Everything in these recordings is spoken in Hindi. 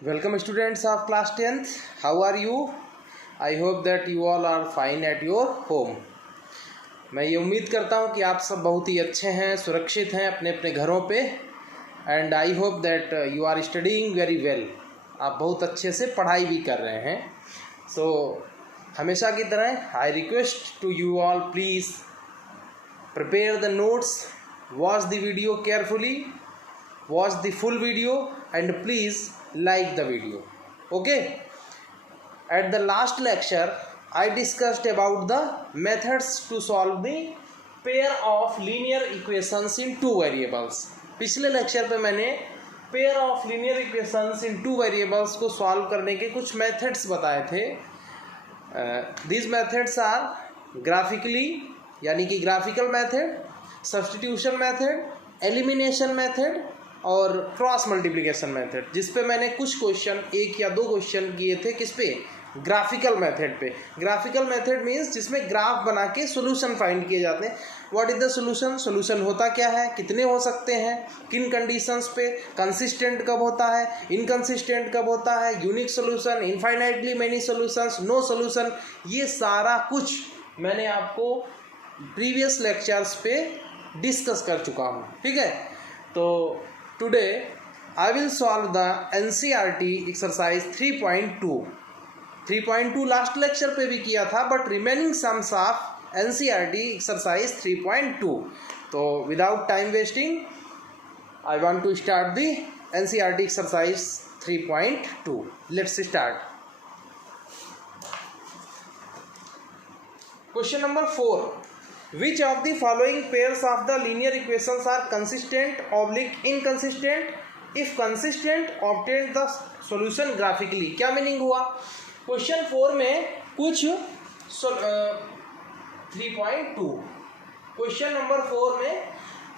Welcome students of class 10th. How are you? I hope that you all are fine at your home. मैं ये उम्मीद करता हूँ कि आप सब बहुत ही अच्छे हैं, सुरक्षित हैं अपने अपने घरों पे. And I hope that you are studying very well. आप बहुत अच्छे से पढ़ाई भी कर रहे हैं. सो हमेशा की तरह I request to you all, please prepare the notes, watch the video carefully, watch the full video and please like the video. Okay, at the last lecture I discussed about the methods to solve the pair of linear equations in two variables. पिछले लेक्चर पे मैंने pair of linear equations in two variables को सॉल्व करने के कुछ मेथड्स बताए थे. These methods are graphically, यानी कि graphical method, substitution method, elimination method और क्रॉस मल्टीप्लिकेशन मेथड, जिस पे मैंने कुछ क्वेश्चन, एक या दो क्वेश्चन किए थे. किस पे? ग्राफिकल मेथड पे. ग्राफिकल मेथड मीन्स जिसमें ग्राफ बना के सोल्यूशन फाइंड किए जाते हैं. What is the solution? Solution होता क्या है, कितने हो सकते हैं, किन कंडीशंस पे, कंसिस्टेंट कब होता है, इनकंसिस्टेंट कब होता है, unique solution, infinitely many solutions, no solution. ये सारा कुछ मैंने आपको प्रीवियस लेक्चर्स पे डिस्कस कर चुका हूँ. ठीक है, तो today I will solve the NCERT exercise 3.2. 3.2 last lecture पे भी किया था, but remaining sums of NCERT exercise 3.2. तो without time wasting I want to start the NCERT exercise 3.2. Let's start. Question number 4. Which of the following pairs of the linear equations are consistent / inconsistent? If consistent, obtain the solution graphically. क्या मीनिंग हुआ? क्वेश्चन 4 में कुछ 3.2 क्वेश्चन नंबर 4 में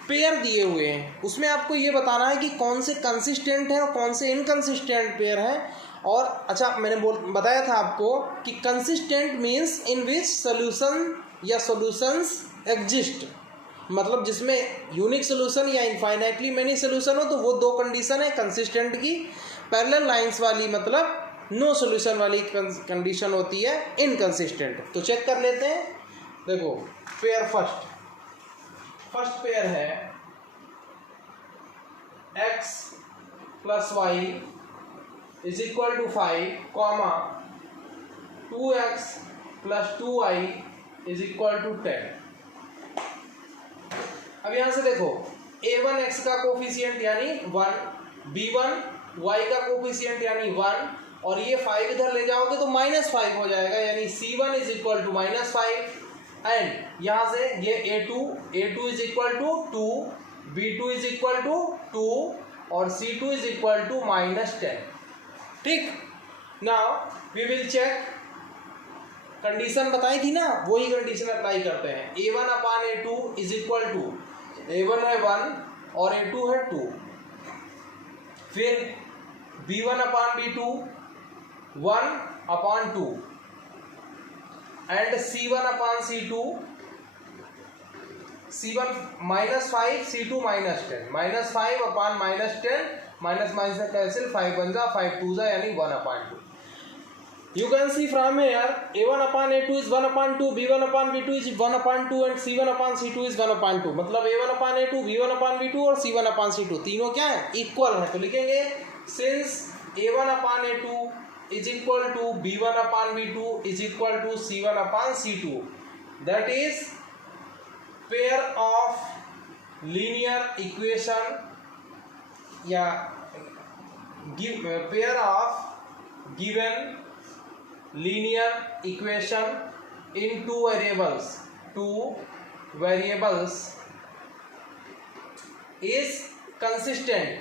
पेयर दिए हुए हैं. उसमें आपको ये बताना है कि कौन से कंसिस्टेंट हैं और कौन से इनकंसिस्टेंट पेयर हैं. और अच्छा, मैंने बताया था आपको कि consistent means in which solution या सॉल्यूशंस एग्जिस्ट, मतलब जिसमें यूनिक सॉल्यूशन या इनफाइनाइटली मेनी सॉल्यूशन हो, तो वो दो कंडीशन है कंसिस्टेंट की. पैरेलल लाइंस वाली मतलब नो सॉल्यूशन वाली कंडीशन होती है इनकंसिस्टेंट. तो चेक कर लेते हैं. देखो, पेयर फर्स्ट पेयर है x + y = 5, 2x + 2y = 10. अब यहां से देखो, a1 x का कोफिशिएंट यानी 1, b1 y का कोफिशिएंट यानी 1, और ये 5 इधर ले जाओगे तो -5 हो जाएगा, यानी c1 = -5. एंड यहां से ये a2 = 2, b2 = 2 और c2 = -10. ठीक. Now we will check. Condition बताई थी ना, वही कंडीशन अप्लाई करते हैं. a1/a2 = a1 है 1 और a2 है 2. फिर b1/b2 1/2 and c1/c2 c1 -5 c2 -10. -5/-10 minus से कैंसिल, 5 बन जा, 5 2 जा, यानी 1/2. You can see from here a1/a2 is 1/2, b1/b2 is 1/2 and c1/c2 is 1/2. मतलब a1/a2, b1/b2 और c1/c2 तीनों क्या है? इक्वल है. तो लिखेंगे since a1/a2 is equal to b1/b2 is equal to c1/c2, that is pair of linear equation या pair of given linear equation in two variables is consistent.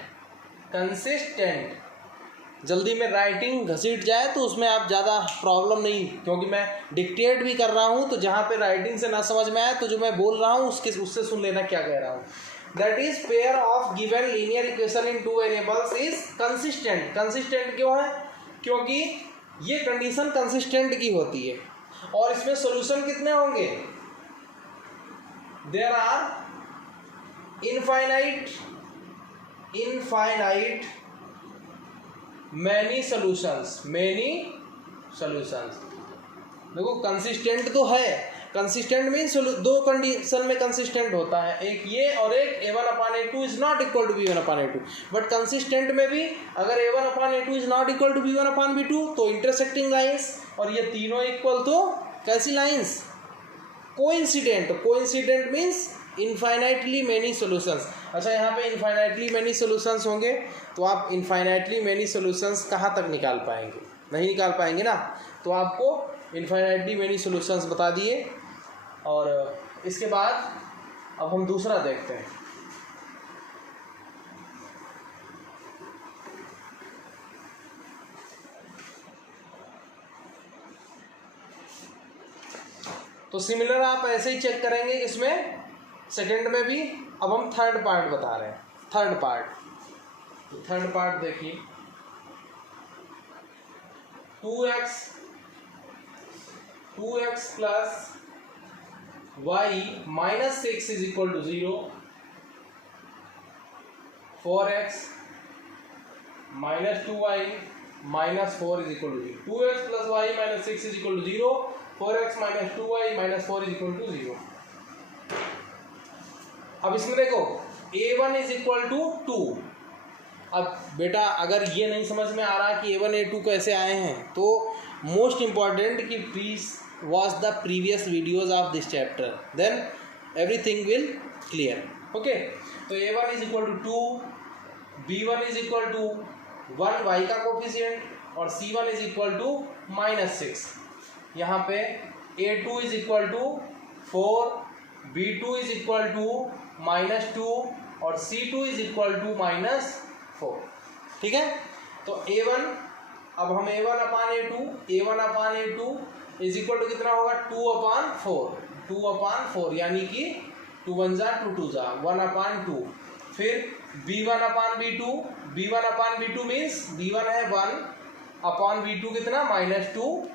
जल्दी में राइटिंग घसीट जाए तो उसमें आप ज़्यादा प्रॉब्लम नहीं, क्योंकि मैं डिक्टेट भी कर रहा हूँ, तो जहाँ पे राइटिंग से ना समझ में आए तो जो मैं बोल रहा हूँ उससे सुन लेना क्या कह रहा हूँ. That is pair of given linear equation in two variables is consistent. Consistent क्यों है? क्योंकि ये कंडीशन कंसिस्टेंट की होती है. और इसमें सॉल्यूशन कितने होंगे? There are infinite many solutions, many solutions. देखो कंसिस्टेंट तो है, कंसिस्टेंट मीन्स दो कंडीशन में कंसिस्टेंट होता है, एक ये और एक A1/A2 is not equal to B1/A2। But consistent में भी अगर A1/A2 is not equal to B1/B2 तो इंटरसेक्टिंग लाइंस, और ये तीनों इक्वल तो कैसी lines, coincident. Coincident means infinitely many solutions. अच्छा यहाँ पे इनफाइनाइटली मेनी सॉल्यूशंस होंगे तो आप इनफाइनाइटली मेनी सॉल्यूशंस कहाँ तक निकाल पाएंगे, नहीं निकाल पाएंगे ना। तो आपको इनफाइनाइटली मेनी सॉल्यूशंस बता दिए। और इसके बाद अब हम दूसरा देखते हैं। तो सिमिलर आप ऐसे ही चेक करेंगे इसमें सेकंड में भी। अब हम थर्ड पार्ट बता रहे हैं। थर्ड पार्ट देखिए, 2x plus y minus 6 is equal to 0, 4x minus 2y minus 4 is equal to 0। 2x plus y minus 6 is equal to 0, 4x minus 2y minus 4 is equal to 0। अब इसमें देखो A1 इज इक्वल टू 2। अब बेटा अगर ये नहीं समझ में आ रहा कि A1 A2 कैसे आए हैं, तो मोस्ट इम्पॉर्टेंट कि please watch the previous videos of this chapter, then everything will clear. Okay, तो A1 is equal to 2, B1 is equal to 1 y का कोफिशिएंट और C1 is equal to minus 6। यहाँ पे A2 is equal to 4, B2 is equal to minus 2 और C2 is equal to minus 4। ठीक है, तो A1, अब हम A1/A2 इज इक्वल टू कितना होगा, 2/4 यानी कि 2 1 जा 2 2 जा 1/2। फिर B1/B2 मीन्स B1 है 1/B2 कितना -2।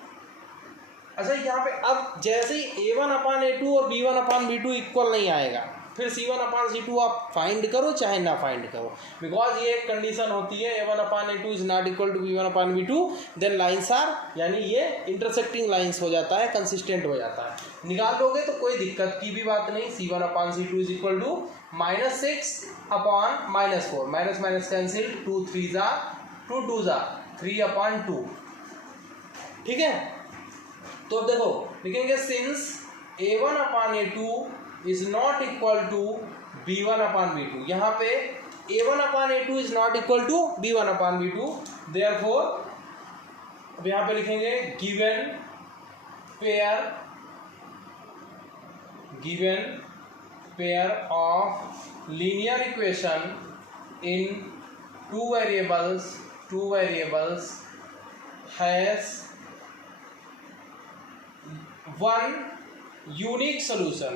अच्छा यहाँ पे अब जैसे ही A1/A2 और B1/B2 इक्वल नहीं आएगा, फिर C1/C2 आप फाइंड करो चाहे ना फाइंड करो, बिकॉज ये एक कंडीशन होती है A1/A2 is not equal to B1/B2, then lines are, यानी ये इंटरसेक्टिंग लाइंस हो जाता है, कंसिस्टेंट हो जाता है। निकाल लोगे तो कोई दिक्कत की भी बात नहीं। C1/C2 is equal to -6/-4, minus minus cancel, 2 3 जा 2 2 जा 3/2। ठीक है, तो अब देखो लिखेंगे since A1/A2 is not equal to B1/B2। यहाँ पे A1/A2 is not equal to B1/B2, therefore अब यहाँ पे लिखेंगे given pair of linear equation in two variables has one unique solution।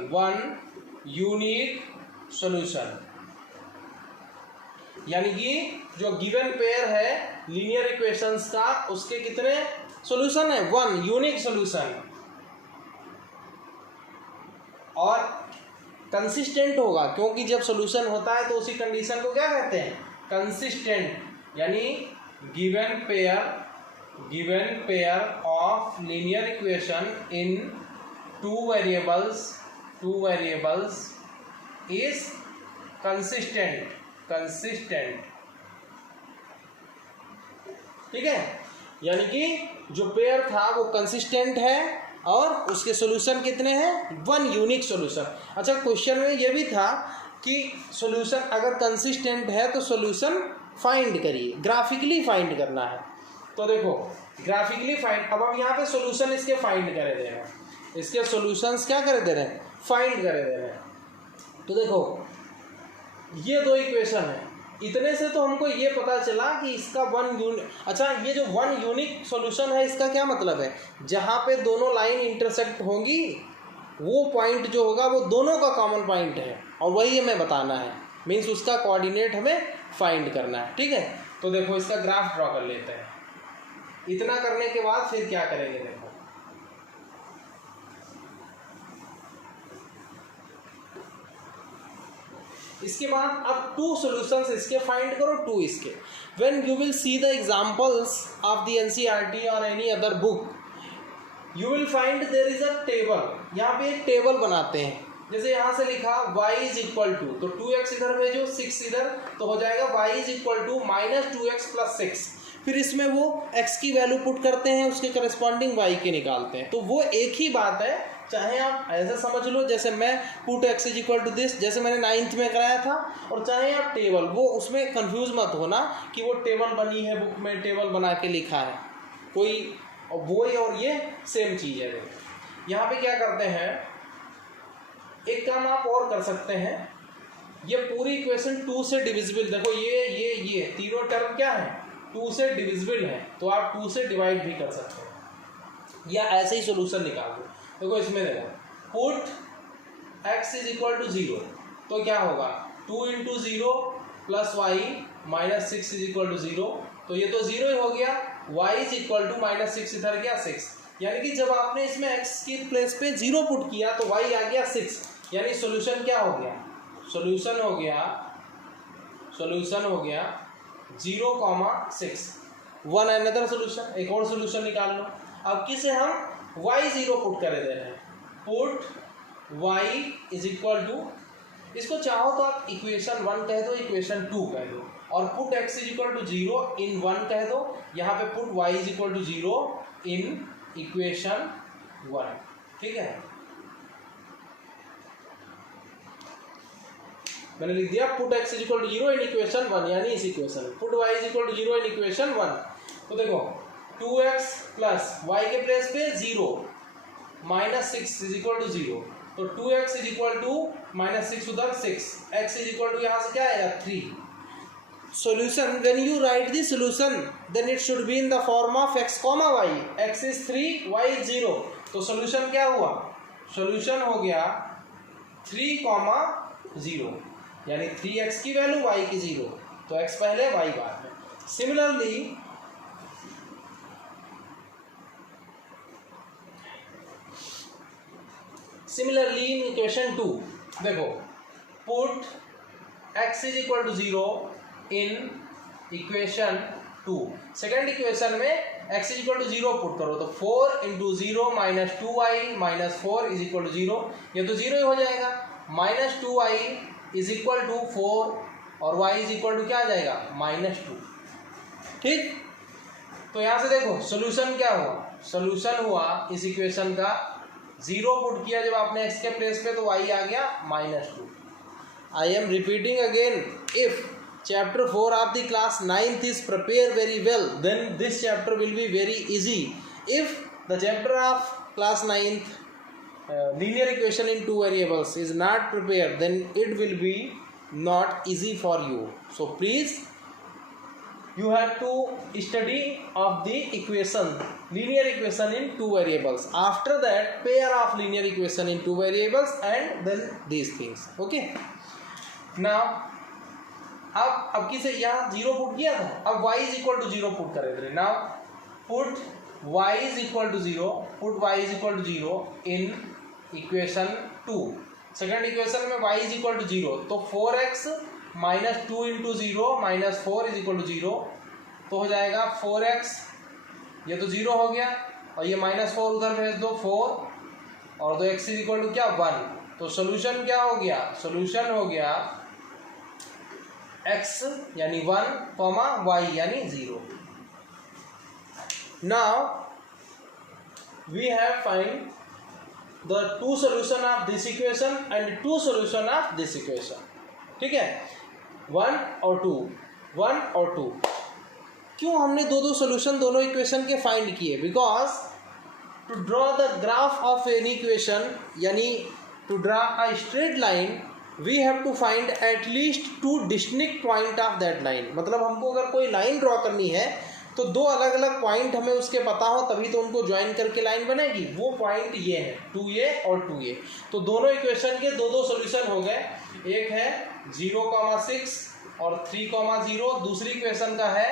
यानी कि जो गिवन पेयर है लीनियर इक्वेशंस का, उसके कितने सॉल्यूशन है, 1 यूनिक सॉल्यूशन, और कंसिस्टेंट होगा, क्योंकि जब सॉल्यूशन होता है तो उसी कंडीशन को क्या कहते हैं, कंसिस्टेंट। यानी given pair of linear equation in two variables is consistent। ठीक है, यानी कि जो पेयर था वो कंसिस्टेंट है और उसके सॉल्यूशन कितने हैं, 1 यूनिक सॉल्यूशन। अच्छा क्वेश्चन में ये भी था कि सॉल्यूशन अगर कंसिस्टेंट है तो सॉल्यूशन फाइंड करिए, ग्राफिकली फाइंड करना है। तो देखो ग्राफिकली फाइंड, अब हम यहाँ पे सॉल्यूशन इसके फाइंड करे दे रहे हैं, इसके सॉल्यूशंस क्या करे दे रहे हैं, फाइंड करे दे रहे हैं। तो देखो ये दो इक्वेशन है, इतने से तो हमको ये पता चला कि इसका 1 यूनिक, अच्छा ये जो 1 यूनिक सॉल्यूशन है इसका क्या मतलब है, जहाँ पे दोनों लाइन इंटरसेक्ट होंगी वो पॉइंट जो होगा वो दोनों का कॉमन पॉइंट है, और वही हमें बताना है, मीन्स उसका कोऑर्डिनेट हमें फाइंड करना है। ठीक है, तो देखो इसका ग्राफ ड्रॉ कर लेते हैं। इतना करने के बाद फिर क्या करेंगे, देखो इसके बाद अब टू सॉल्यूशंस इसके फाइंड करो, टू इसके. When you will see the examples of the NCERT और any other book, you will find there is a table. यहाँ पे एक टेबल बनाते हैं. जैसे यहाँ से लिखा y इज इक्वल टू, तो 2x इधर भेजो, 6 इधर, तो हो जाएगा y is equal to -2x + 6. फिर इसमें वो x की वैल्यू पुट करते हैं, उसके करस्पॉन्डिंग y के निकालते हैं. तो वो एक ही बात है, चाहे आप ऐसे समझ लो जैसे मैं put x is equal to this, जैसे मैंने 9th में कराया था, और चाहे आप टेबल, वो उसमें कंफ्यूज मत होना कि वो टेबल बनी है बुक में, टेबल बना के लिखा है कोई, वो और ये सेम चीज़ है. यहाँ पे क्या करते हैं, एक काम आप और कर सकते हैं, ये पूरी इक्वेशन 2 से डिविजिबल, देखो ये तीनों टर्म क्या है, 2 से डिविजिबल है, तो आप 2 से डिवाइड भी कर सकते हैं, या ऐसे ही सोल्यूशन निकाल दो. देखो इसमें देखो, put x is equal to 0, तो क्या होगा 2 × 0 + y -6 इज इक्वल टू 0, तो ये तो 0 ही हो गया. y इज इक्वल टू -6 इधर गया 6, यानी कि जब आपने इसमें x की प्लेस पे 0 पुट किया तो y आ गया 6, यानी सॉल्यूशन क्या हो गया, सॉल्यूशन हो गया 0,6. वन अनदर सॉल्यूशन, एक और सॉल्यूशन निकाल लो. अब किसे हम y0 पुट कर दे रहे हैं, put y is equal to, इसको चाहो तो आप इक्वेशन 1 कह दो, इक्वेशन 2 कह दो, और put x is equal to 0 in 1 कह दो. यहाँ पे put y is equal to 0 in equation 1. ठीक है, मैंने लिख दिया put x is equal to 0 in equation 1, यानी इस equation put y is equal to 0 in equation 1. तो देखो 2x प्लस y के प्लेस पे 0 -6 इज इक्वल टू 0, तो 2x इज इक्वल टू -6 उधर 6, x इज इक्वल टू यहाँ से क्या आएगा 3. Solution, when you write the solution then it should be in the form of x, y. x is 3, y is 0, तो solution क्या हुआ, solution हो गया 3,0, यानी 3x की वैल्यू y की 0, तो x पहले y बाद में. सिमिलरली इन इक्वेशन 2 देखो, put x is equal to 0 in equation 2. Second equation में x is equal to 0 put करो, तो 4 × 0 - 2y - 4 इज इक्वल टू 0, ये तो 0 ही हो जाएगा. -2y इज इक्वल टू 4 और y इज इक्वल टू क्या आ जाएगा -2. ठीक, तो यहाँ से देखो सोल्यूशन क्या हुआ, सोल्यूशन हुआ इस इक्वेशन का 0 पुट किया जब आपने x के प्लेस पे, तो y आ गया -2. I am repeating again, if chapter 4 of the class 9th is prepared very well, then this chapter will be very easy. If the chapter of class 9th linear equation in 2 variables is not prepared, then it will be not easy for you. So please, you have to study of the equation, linear equation in 2 variables. After that, pair of linear equation in 2 variables, and then these things. Okay, now अब किसे यहाँ 0 पुट किया था, अब y is equal to 0 put करे थे. Now put y is equal to 0, put y is equal to 0 in equation 2. Second equation में y इज इक्वल टू 0, तो 4x - 2 × 0 - 4 इज इक्वल टू 0, तो हो जाएगा 4x, ये तो 0 हो गया, और ये -4 उधर भेज दो 4, और तो x इज इक्वल टू क्या 1, तो सोल्यूशन क्या हो गया, सोल्यूशन हो गया x यानी 1, y यानी 0. Now we have find the 2 solution of this equation and 2 solution of this equation. ठीक है, 1 और 2. क्यों हमने दो सोल्यूशन दोनों इक्वेशन के फाइंड किए, because to draw the graph of an equation, यानी to draw a straight line, we have to find at least 2 distinct point of that line. मतलब हमको अगर कोई लाइन ड्रॉ करनी है तो 2 अलग अलग पॉइंट हमें उसके पता हो, तभी तो उनको ज्वाइन करके लाइन बनेगी. वो पॉइंट ये है 2a और 2a. तो दोनों इक्वेशन के दो सॉल्यूशन हो गए. एक है 0,6 और 3,0, दूसरी इक्वेशन का है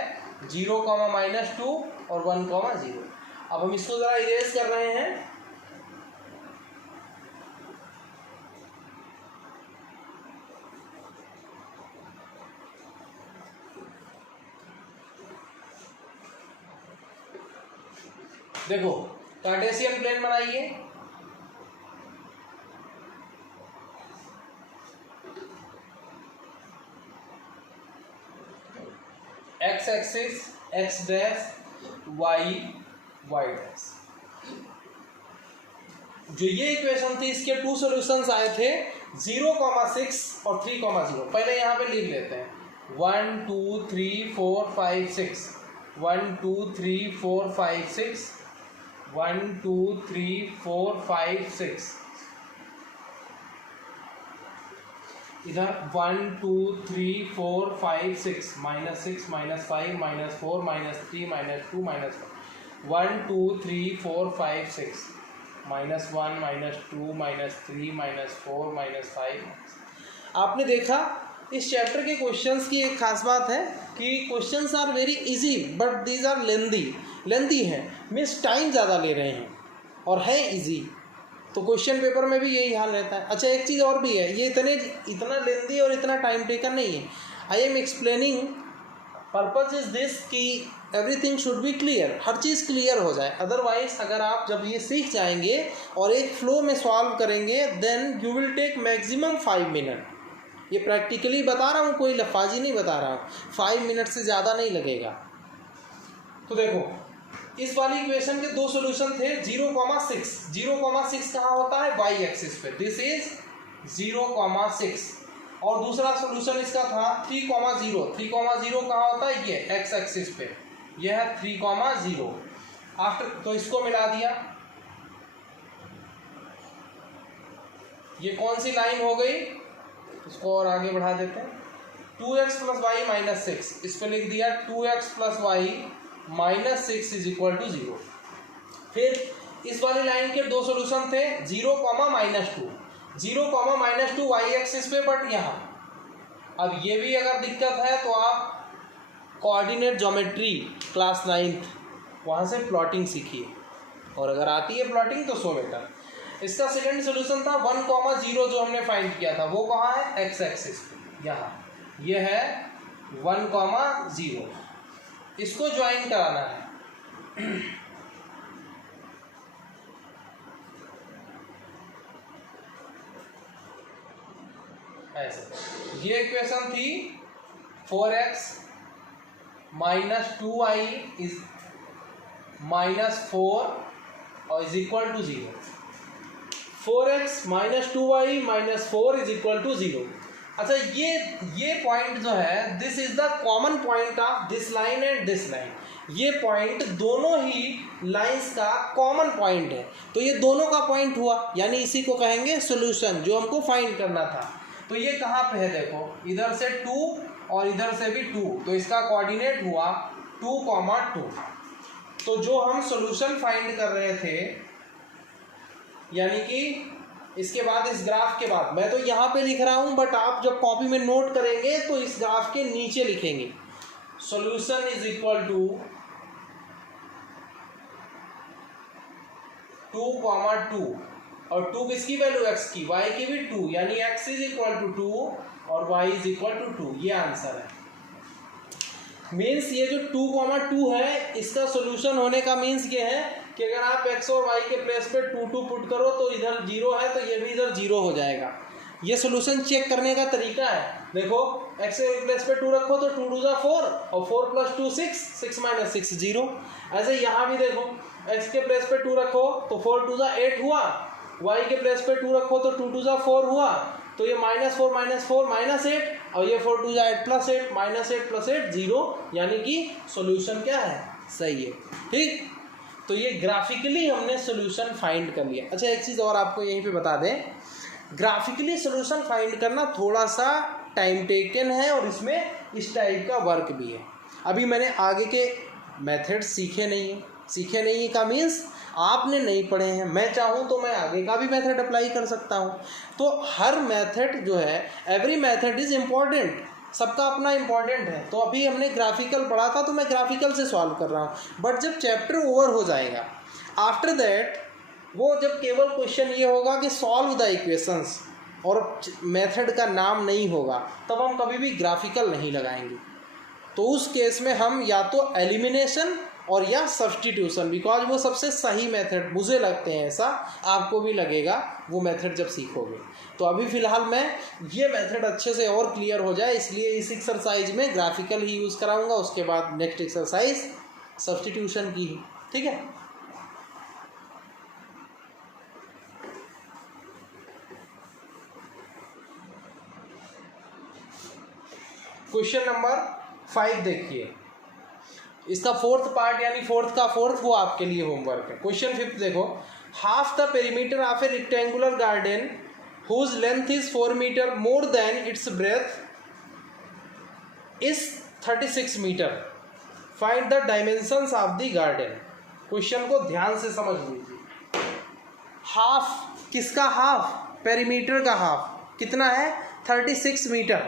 0, -2 और 1,0. अब हम इसको ज़रा इरेज कर रहे हैं. देखो कार्टेशियन प्लेन बनाइए, x axis x dash y y dash. जो ये इक्वेशन थी इसके 2 सॉल्यूशंस आए थे 0,6 और 3,0। पहले यहाँ पे लिख लेते हैं 1 2 3 4 5 6 1 2 3 4 5 6 1 2 3 4 5 6 इधर 1 2 3 4 5 6 -6 -5 -4 -3 -2 -1 1 2 3 4 5 6 -1 -2 -3 -4 -5। आपने देखा इस चैप्टर के क्वेश्चंस की एक खास बात है कि questions are very easy but these are lengthy हैं, मीन्स टाइम ज़्यादा ले रहे हैं और है इजी। तो क्वेश्चन पेपर में भी यही हाल रहता है। अच्छा एक चीज़ और भी है, ये इतना लेंदी और इतना टाइम टेकन नहीं है। I am explaining purpose is this कि एवरीथिंग शुड बी क्लियर, हर चीज़ क्लियर हो जाए। अदरवाइज अगर आप जब ये सीख जाएंगे और एक फ्लो में सॉल्व करेंगे then you will take maximum 5 minute. ये प्रैक्टिकली बता रहा हूँ, कोई लफाजी नहीं बता रहा हूँ। 5 मिनट से ज़्यादा नहीं लगेगा। तो देखो इस वाली इक्वेशन के 2 सॉल्यूशन थे 0,6। 0,6 कहाँ होता है? वाई एक्सिस पे। दिस इज 0,6 और दूसरा सॉल्यूशन इसका था 3,0। 3,0 कहाँ होता है? ये एक्स एक्सिस पे, यह है 3,0। आफ्टर तो इसको मिला दिया, ये कौन सी लाइन हो गई? इसको और आगे बढ़ा देते हैं। 2x + y - 6 इस पे लिख दिया 2x + y - 6 = 0। फिर इस वाली लाइन के 2 सॉल्यूशन थे 0, -2। 0, -2 वाई एक्सिस पे, बट यहाँ अब ये भी अगर दिक्कत है तो आप कोऑर्डिनेट ज्योमेट्री क्लास 9th वहाँ से प्लॉटिंग सीखिए, और अगर आती है प्लॉटिंग तो सो बेटर। इसका सेकंड सॉल्यूशन था 1,0 जो हमने फाइंड किया था, वो कहाँ है? एक्स एक्सिस पे, यहाँ ये है 1,0। इसको ज्वाइन कराना है। ऐसे ये इक्वेशन थी 4x - 2y इज -4 और is equal to 0। 4x - 2y - 4 is equal to 0। अच्छा ये पॉइंट जो है this is the common point of this line and this line. ये पॉइंट दोनों ही लाइंस का कॉमन पॉइंट है, तो ये दोनों का पॉइंट हुआ, यानी इसी को कहेंगे सॉल्यूशन जो हमको फाइंड करना था। तो ये कहाँ पे है? देखो इधर से 2 और इधर से भी 2, तो इसका कोऑर्डिनेट हुआ 2,2। तो जो हम सॉल्यूशन फाइंड कर रहे थे, यानी कि इसके बाद इस ग्राफ के बाद, मैं तो यहाँ पे लिख रहा हूँ बट आप जब कॉपी में नोट करेंगे तो इस ग्राफ के नीचे लिखेंगे सॉल्यूशन इज इक्वल टू 2,2 और 2 किसकी वैल्यू? x की, y की भी 2, यानी x इज इक्वल टू 2 और y इज इक्वल टू 2। ये आंसर है। मीन्स ये जो 2,2 है इसका सॉल्यूशन होने का मीन्स ये है कि अगर आप x और y के प्लेस पे 2 पुट करो तो इधर 0 है तो ये भी इधर 0 हो जाएगा। ये सॉल्यूशन चेक करने का तरीका है। देखो x के प्लेस पे 2 रखो तो 2 2 4 और 4 + 2 6, 6 - 6 0। ऐसे यहाँ भी देखो x के प्लेस पे 2 रखो तो 4 2 8 हुआ, y के प्लेस पे 2 रखो तो 2 2 4 हुआ, तो ये -4 -4 -8 और ये 4 2 8 + 8 -8 + 8 0, यानी कि सॉल्यूशन क्या है? सही है। ठीक, तो ये ग्राफिकली हमने सॉल्यूशन फाइंड कर लिया। अच्छा एक चीज़ और आपको यहीं पे बता दें, ग्राफिकली सॉल्यूशन फाइंड करना थोड़ा सा टाइम टेकन है और इसमें इस टाइप का वर्क भी है। अभी मैंने आगे के मेथड सीखे नहीं है का मीन्स आपने नहीं पढ़े हैं। मैं चाहूँ तो मैं आगे का भी मेथड अप्लाई कर सकता हूँ। तो हर मेथड जो है, एवरी मेथड इज़ इम्पॉर्टेंट, सबका अपना इम्पॉर्टेंट है। तो अभी हमने ग्राफिकल पढ़ा था तो मैं ग्राफिकल से सॉल्व कर रहा हूँ, बट जब चैप्टर ओवर हो जाएगा आफ्टर दैट, वो जब केवल क्वेश्चन ये होगा कि सॉल्व द इक्वेशंस और मेथड का नाम नहीं होगा, तब हम कभी भी ग्राफिकल नहीं लगाएंगे। तो उस केस में हम या तो एलिमिनेशन और या सब्स्टिट्यूशन, बिकॉज वो सबसे सही मेथड मुझे लगते हैं, ऐसा आपको भी लगेगा वो मेथड जब सीखोगे। तो अभी फ़िलहाल मैं ये मेथड अच्छे से और क्लियर हो जाए इसलिए इस एक्सरसाइज में ग्राफिकल ही यूज़ कराऊंगा, उसके बाद नेक्स्ट एक्सरसाइज सब्स्टिट्यूशन की ही, ठीक है। क्वेश्चन नंबर 5 देखिए, इसका फोर्थ पार्ट यानी फोर्थ का फोर्थ वो आपके लिए होमवर्क है। क्वेश्चन 5 देखो, half the perimeter of a rectangular garden whose length is 4 metre more than its breadth is 36 metre, find the dimensions of the garden. Question को ध्यान से समझ लीजिए। हाफ किसका हाफ? पेरीमीटर का हाफ कितना है? 36 metre.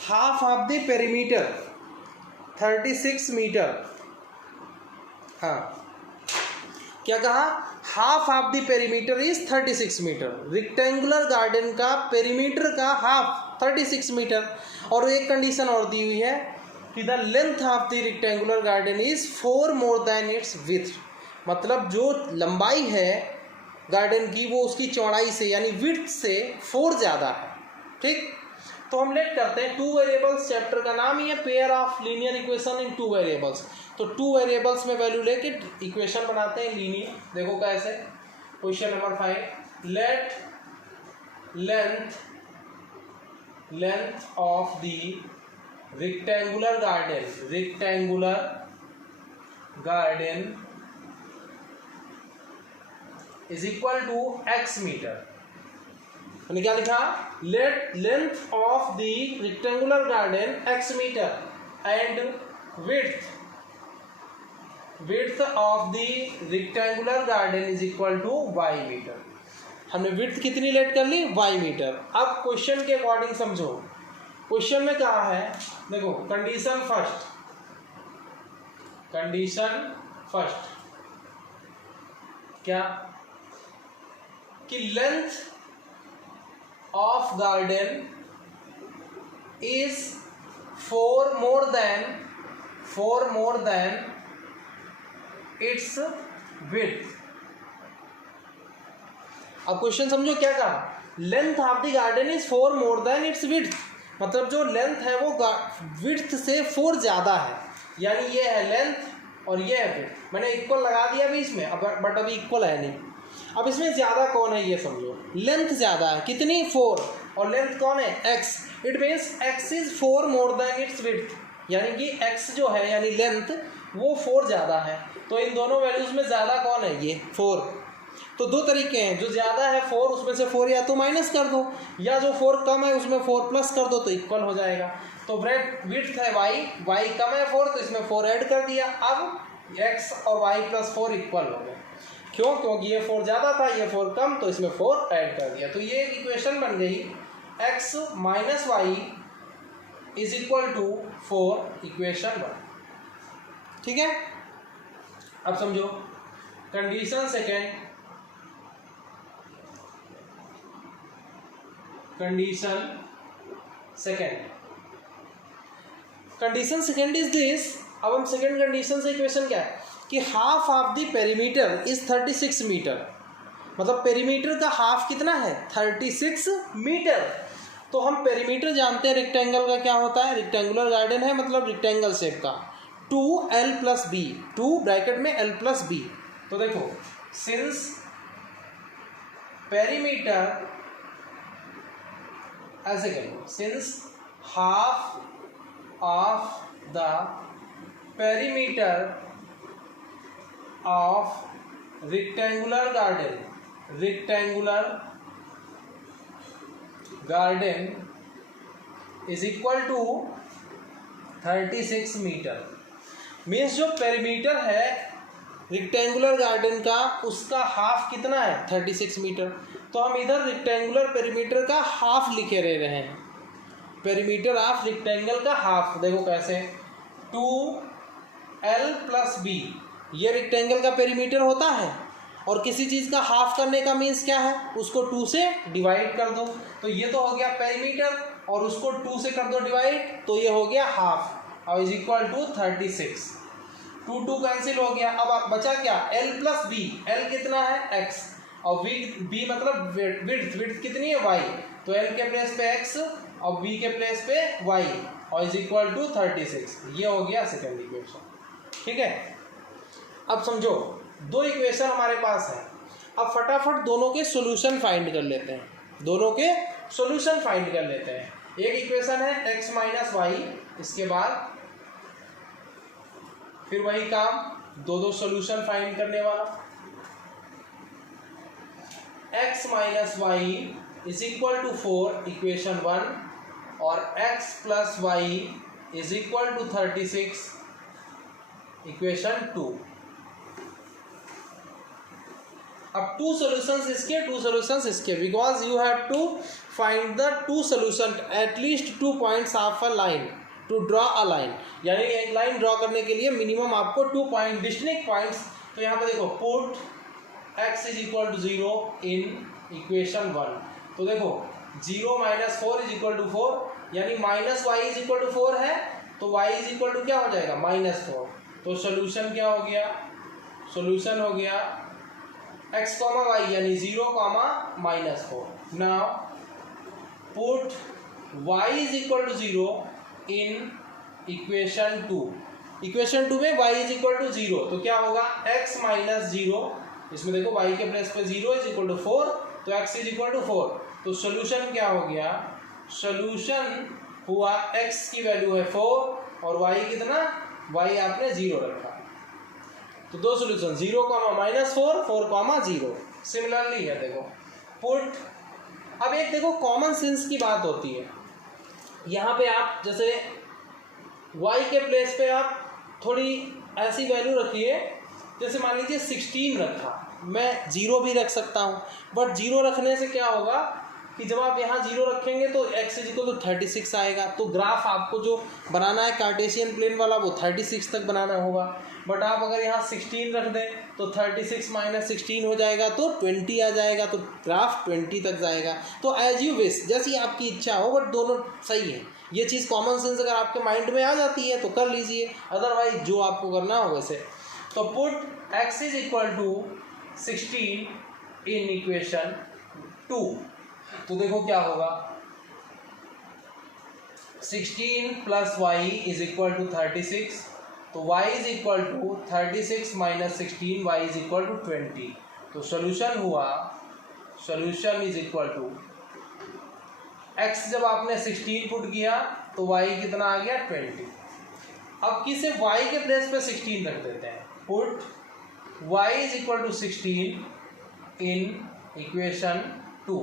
Half of the perimeter 36 metre. हाँ, क्या कहा? Half of the perimeter is 36 metre. Rectangular garden का पेरीमीटर का हाफ 36 मीटर। और एक कंडीशन और दी हुई है कि the length of the rectangular garden is 4 more than its width. मतलब जो लंबाई है गार्डन की वो उसकी चौड़ाई से यानी विड्थ से 4 ज़्यादा है, ठीक। तो हम लेट करते हैं, 2 वेरिएबल्स, चैप्टर का नाम ही है pair of linear equation in 2 variables. तो 2 वेरिएबल्स में वैल्यू लेके इक्वेशन बनाते हैं लीनियर। देखो कैसे, question number 5, let length of the rectangular garden is equal to x metre. मैंने क्या लिखा? Let length of the rectangular garden x metre and width of the rectangular garden is equal to y metre. हमने विड्थ कितनी लेट कर ली? y metre. अब क्वेश्चन के अकॉर्डिंग समझो। क्वेश्चन में कहा है, देखो कंडीशन फर्स्ट क्या कि length of garden is 4 more than its width। अब क्वेश्चन समझो क्या कहा? Length of the garden is 4 more than its width. मतलब जो लेंथ है वो विड्थ से 4 ज़्यादा है, यानी ये है लेंथ और ये है विड्थ। मैंने इक्वल लगा दिया बीच में, अब बट अभी इक्वल है नहीं। अब इसमें ज़्यादा कौन है ये समझो। लेंथ ज़्यादा है, कितनी? 4, और लेंथ कौन है? x। It means x is 4 more than its width, यानी कि x जो है यानी लेंथ वो 4 ज़्यादा है। तो इन दोनों वैल्यूज़ में ज़्यादा कौन है? ये 4। तो 2 तरीके हैं, जो ज़्यादा है 4 उसमें से 4 या तो माइनस कर दो, या जो 4 कम है उसमें 4 प्लस कर दो तो इक्वल हो जाएगा। तो विड्थ है y कम है 4 तो इसमें 4 ऐड कर दिया। अब x और y प्लस 4 इक्वल हो गए। क्यों? क्योंकि ये 4 ज़्यादा था, ये 4 कम, तो इसमें 4 ऐड कर दिया। तो ये इक्वेशन बन गई x minus y is equal to 4, equation 1, ठीक है। अब समझो condition second. Condition second is this. अब हम सेकेंड कंडीशन से इक्वेशन क्या है कि half of the perimeter is 36 metre. मतलब पेरीमीटर का हाफ कितना है? 36 मीटर। तो हम पेरीमीटर जानते हैं रेक्टेंगल का क्या होता है, रेक्टेंगुलर गार्डन है मतलब रेक्टेंगल शेप का, 2l प्लस बी, 2 ब्रैकेट में l प्लस बी। तो देखो सिंस पेरीमीटर, ऐसे करो, since half of the perimeter of rectangular garden is equal to 36 metre. Means जो पेरीमीटर है रेक्टेंगुलर गार्डन का उसका हाफ कितना है? 36 मीटर। तो हम इधर रेक्टेंगुलर पेरीमीटर का हाफ लिखे रह रहे हैं, पेरीमीटर ऑफ रेक्टेंगल का हाफ। देखो कैसे, 2l प्लस बी, ये रेक्टेंगल का पेरीमीटर होता है, और किसी चीज़ का हाफ करने का मीन्स क्या है? उसको 2 से डिवाइड कर दो। तो ये तो हो गया पेरीमीटर, और उसको 2 से कर दो डिवाइड, तो ये हो गया हाफ, और इज इक्वल टू 36। 2 2 कैंसिल हो गया। अब बचा क्या, l प्लस बी। एल कितना है, x, और बी मतलब विड्थ कितनी है, y, तो l के प्लेस पे x और b के प्लेस पे y और इज इक्वल टू 36। ये हो गया सेकेंड इक्वेशन। ठीक है, अब समझो दो इक्वेशन हमारे पास है। अब फटाफट दोनों के सॉल्यूशन फाइंड कर लेते हैं, दोनों के सॉल्यूशन फाइंड कर लेते हैं। एक इक्वेशन है x माइनस वाई, इसके बाद फिर वही काम, दो सॉल्यूशन फाइंड करने वाला। x minus y is equal to 4 equation 1 और x plus y is equal to 36 equation 2। अब टू सॉल्यूशंस इसके, टू सॉल्यूशंस इसके, because you have to find the two solution at least 2 points of a line to draw a line, यानी एक लाइन ड्रॉ करने के लिए मिनिमम आपको 2 पॉइंट डिस्टिंक्ट पॉइंट्स। तो यहाँ पे देखो put x is equal to 0 in equation 1, तो देखो 0 माइनस 4 इज इक्वल टू 4, यानी minus y is equal to 4 है, तो y इज इक्वल टू क्या हो जाएगा, -4। तो सोल्यूशन क्या हो गया, सोल्यूशन हो गया x कॉमा वाई यानी 0 comma -4। Now put y is equal to 0 in equation 2। Equation 2 में y इज इक्वल टू 0, तो क्या होगा x माइनस 0, इसमें देखो y के प्लेस पे 0 इज इक्वल टू 4, तो x इज इक्वल टू 4। तो सोल्यूशन क्या हो गया, सोल्यूशन हुआ x की वैल्यू है 4 और y कितना, y आपने 0 रखा। तो दो सोल्यूशन 0 -4, 4 0 सिमिलरली है। देखो पुट, अब एक देखो कॉमन सेंस की बात होती है, यहाँ पे आप जैसे y के प्लेस पे आप थोड़ी ऐसी वैल्यू रखिए, जैसे मान लीजिए 16 रखा, मैं 0 भी रख सकता हूँ, बट 0 रखने से क्या होगा कि जब आप यहाँ 0 रखेंगे तो x इज इक्वल टू 36 आएगा। तो ग्राफ आपको जो बनाना है कार्टेशियन प्लेन वाला वो 36 तक बनाना होगा, बट आप अगर यहाँ 16 रख दें तो 36 माइनस 16 हो जाएगा तो 20 आ जाएगा, तो ग्राफ 20 तक जाएगा। तो एज यू विश, जैसी आपकी इच्छा हो, बट दोनों सही है। ये चीज़ कॉमन सेंस अगर आपके माइंड में आ जाती है तो कर लीजिए, अदरवाइज जो आपको करना हो वैसे। तो put x is equal to 16 in equation 2, तो देखो क्या होगा, 16 plus y is equal to 36, तो y is equal to 36 minus 16, y is equal to 20। तो सोल्यूशन हुआ, solution is equal to x जब आपने 16 पुट किया तो y कितना आ गया 20। अब किसे y के प्लेस पे 16 रख देते हैं, put y is equal to 16 in equation 2,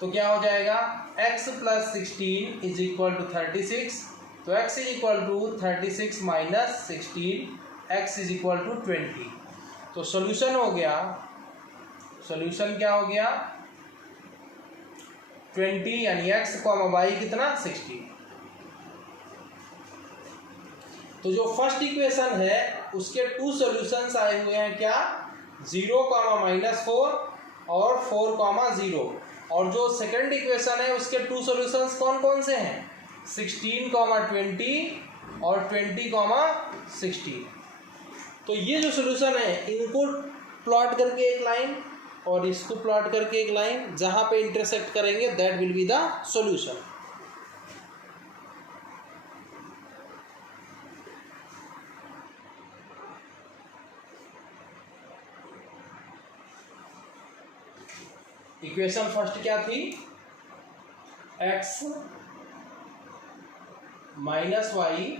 तो क्या हो जाएगा x plus 16 is equal to 36, तो x is equal to 36 minus 16, x is equal to 20। तो सॉल्यूशन हो गया, सॉल्यूशन क्या हो गया 20, यानी x कॉमा y कितना 16। तो जो फर्स्ट इक्वेशन है उसके टू सॉल्यूशंस आए हुए हैं, क्या 0 -4 और 4 0, और जो सेकंड इक्वेशन है उसके टू सॉल्यूशंस कौन कौन से हैं, 16 20 और 20 16। तो ये जो सॉल्यूशन है इनको प्लॉट करके एक लाइन और इसको प्लॉट करके एक लाइन, जहां पे इंटरसेक्ट करेंगे that will be the solution. Equation first क्या थी, x माइनस वाई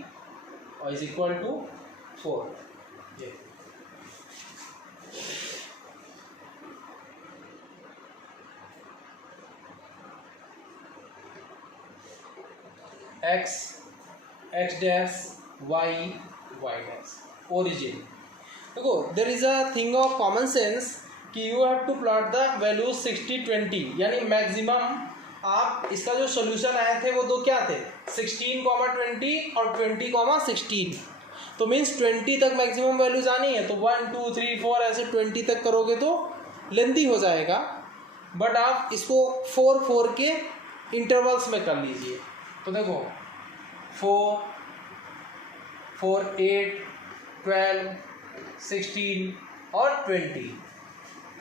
और is equal to 4। x dash y dash origin. देखो there is a thing of common sense कि you have to plot the values 60 20, यानी मैक्सिमम आप इसका जो सॉल्यूशन आए थे वो दो क्या थे 16 20 और 20 16। तो मीन्स 20 तक मैक्सिमम वैल्यूज आनी है, तो 1 2 3 4 ऐसे 20 तक करोगे तो लेंथी हो जाएगा, बट आप इसको 4 4 के इंटरवल्स में कर लीजिए। तो देखो 4 4 8 12, 16 और 20।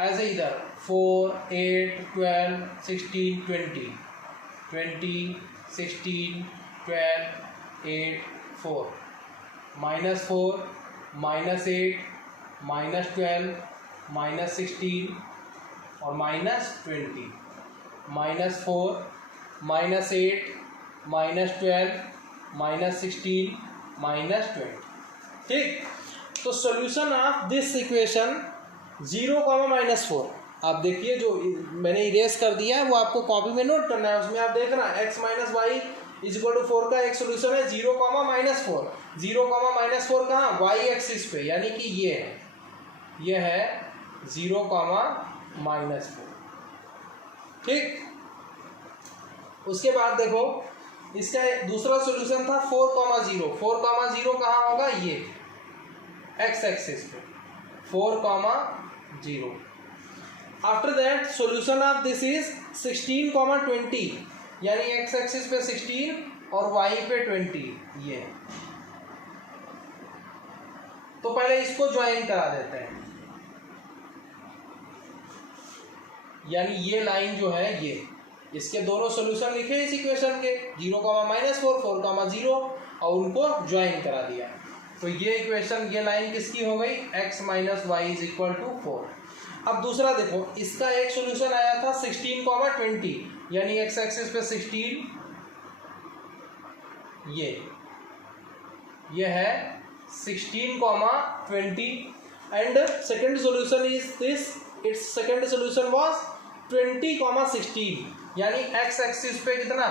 ऐसे इधर 4, 8, 12, 16, 20, 20, 16, 12, 8, 4, -4, -8, -12, -16 और -20, -4, -8, -12, -16, -20। ठीक, तो सॉल्यूशन ऑफ दिस इक्वेशन 0, -4, आप देखिए जो मैंने इरेज कर दिया है वो आपको कॉपी में नोट करना है। उसमें आप देखना x - y = 4 का एक सोल्यूशन है 0, -4। 0, -4 कहाँ, y एक्सिस पे, यानी कि ये है 0, -4। ठीक, उसके बाद देखो इसका दूसरा सॉल्यूशन था 4, 0। 4, 0 कहाँ होगा, ये x एक्सिस पे 4, 0। After that solution of this is 16, 20, यानी x एक्सिस पे 16 और y पे 20। ये तो पहले इसको ज्वाइन करा देते हैं, यानी ये लाइन जो है ये, इसके दोनों सॉल्यूशन लिखे इस इक्वेशन के 0, -4, 4, 0 और उनको ज्वाइन करा दिया। तो ये इक्वेशन, ये लाइन किसकी हो गई, x - y = 4। अब दूसरा देखो, इसका एक सॉल्यूशन आया था 16, 20, यानी x एक्सिस पे 16, ये है 16, 20 and second solution is this, it's second solution was 20, 16, यानी x एक्सिस पे कितना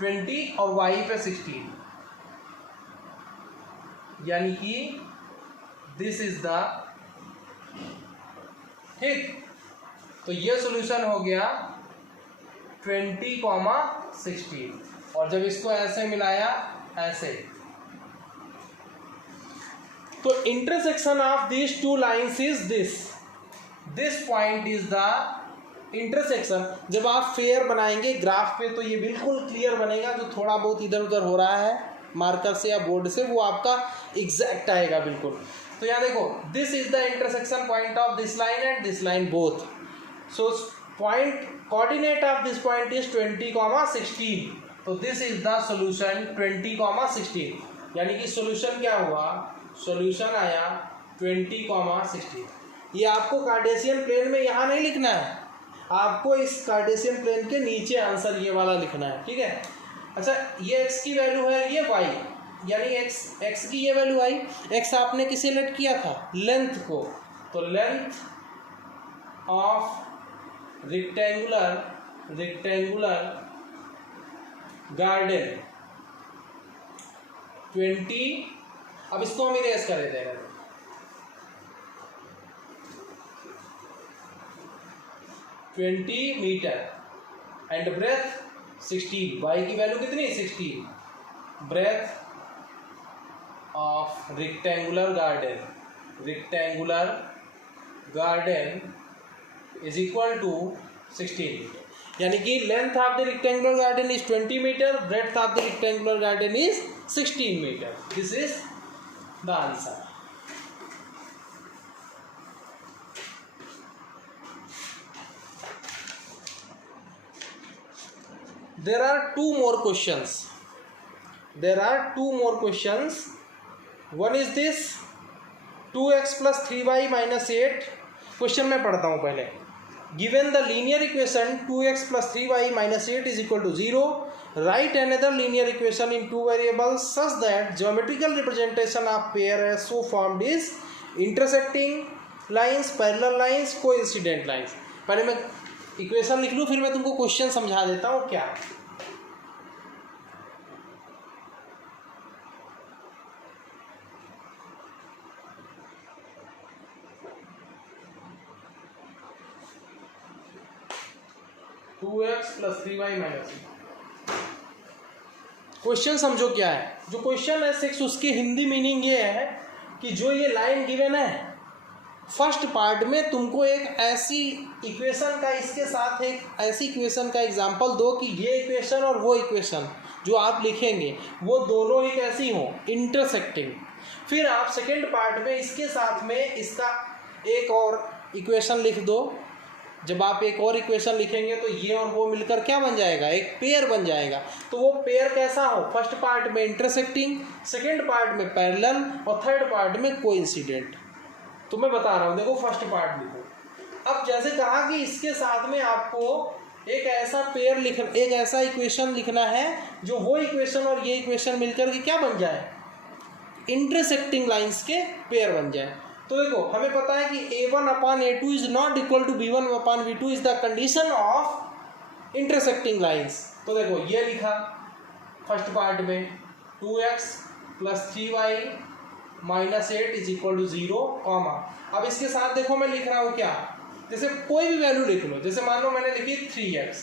20 और y पे 16, यानी कि दिस इज द, ठीक, तो ये सॉल्यूशन हो गया 20, 16। और जब इसको ऐसे मिलाया ऐसे, तो intersection of this two lines is this point is the intersection. जब आप फेयर बनाएंगे ग्राफ पे तो ये बिल्कुल क्लियर बनेगा, जो थोड़ा बहुत इधर उधर हो रहा है मार्कर से या बोर्ड से वो आपका एग्जैक्ट आएगा बिल्कुल। तो यहाँ देखो, this is the intersection point of this line and this line both. So point coordinate of this point is 20, 16। तो दिस इज द सॉल्यूशन 20, 16, यानी कि सॉल्यूशन क्या हुआ, सॉल्यूशन आया 20, 16। ये आपको कार्टेशियन प्लेन में यहाँ नहीं लिखना है, आपको इस कार्टेशियन प्लेन के नीचे आंसर ये वाला लिखना है, ठीक है। अच्छा, ये x की वैल्यू है, ये y, यानी x की ये वैल्यू आई, x आपने किसे लेट किया था, लेंथ को, तो लेंथ ऑफ रेक्टेंगुलर गार्डन 20। अब इसको हम इरेज कर देते हैं, 20 मीटर एंड ब्रेथ 16, y की वैल्यू कितनी, 16। Breadth of rectangular garden is equal to 16, यानी कि length of the rectangular garden is 20 metre, breadth of the rectangular garden is 16 metre. This is the answer. There are two more questions. One is this 2x plus 3y minus 8. Question मैं पढ़ता हूँ पहले। Given the linear equation 2x plus 3y minus 8 is equal to 0, write another linear equation in two variables such that geometrical representation of pair as so formed is intersecting lines, parallel lines, coincident lines। पहले मैं इक्वेशन लिख लूँ, फिर मैं तुमको क्वेश्चन समझा देता हूँ क्या। Two x plus 3y minus, question समझो क्या है। जो क्वेश्चन है 6, उसकी हिंदी मीनिंग ये है कि जो ये लाइन गिवन है फर्स्ट पार्ट में तुमको एक ऐसी इक्वेशन का, इसके साथ एक ऐसी इक्वेशन का एग्जांपल दो कि ये इक्वेशन और वो इक्वेशन जो आप लिखेंगे वो दोनों ही कैसी हों, इंटरसेक्टिंग। फिर आप सेकेंड पार्ट में इसके साथ में इसका एक और इक्वेशन लिख दो। जब आप एक और इक्वेशन लिखेंगे तो ये और वो मिलकर क्या बन जाएगा, एक पेयर बन जाएगा। तो वो पेयर कैसा हो, फर्स्ट पार्ट में इंटरसेक्टिंग, सेकेंड पार्ट में पैरेलल और थर्ड पार्ट में कोइंसिडेंट। तो मैं बता रहा हूँ, देखो फर्स्ट पार्ट लिखो। अब जैसे कहा कि इसके साथ में आपको एक ऐसा पेयर एक ऐसा इक्वेशन लिखना है जो वो इक्वेशन और ये इक्वेशन मिलकर के क्या बन जाए, इंटरसेक्टिंग लाइंस के पेयर बन जाए। तो देखो हमें पता है कि a1/a2 is not equal to b1/b2 is the condition of intersecting lines. तो देखो ये लिखा फर्स्ट पार्ट में 2x + 3y - 8 is equal to 0, comma. अब इसके साथ देखो मैं लिख रहा हूँ क्या, जैसे कोई भी वैल्यू लिख लो। जैसे मान लो मैंने लिखी 3x।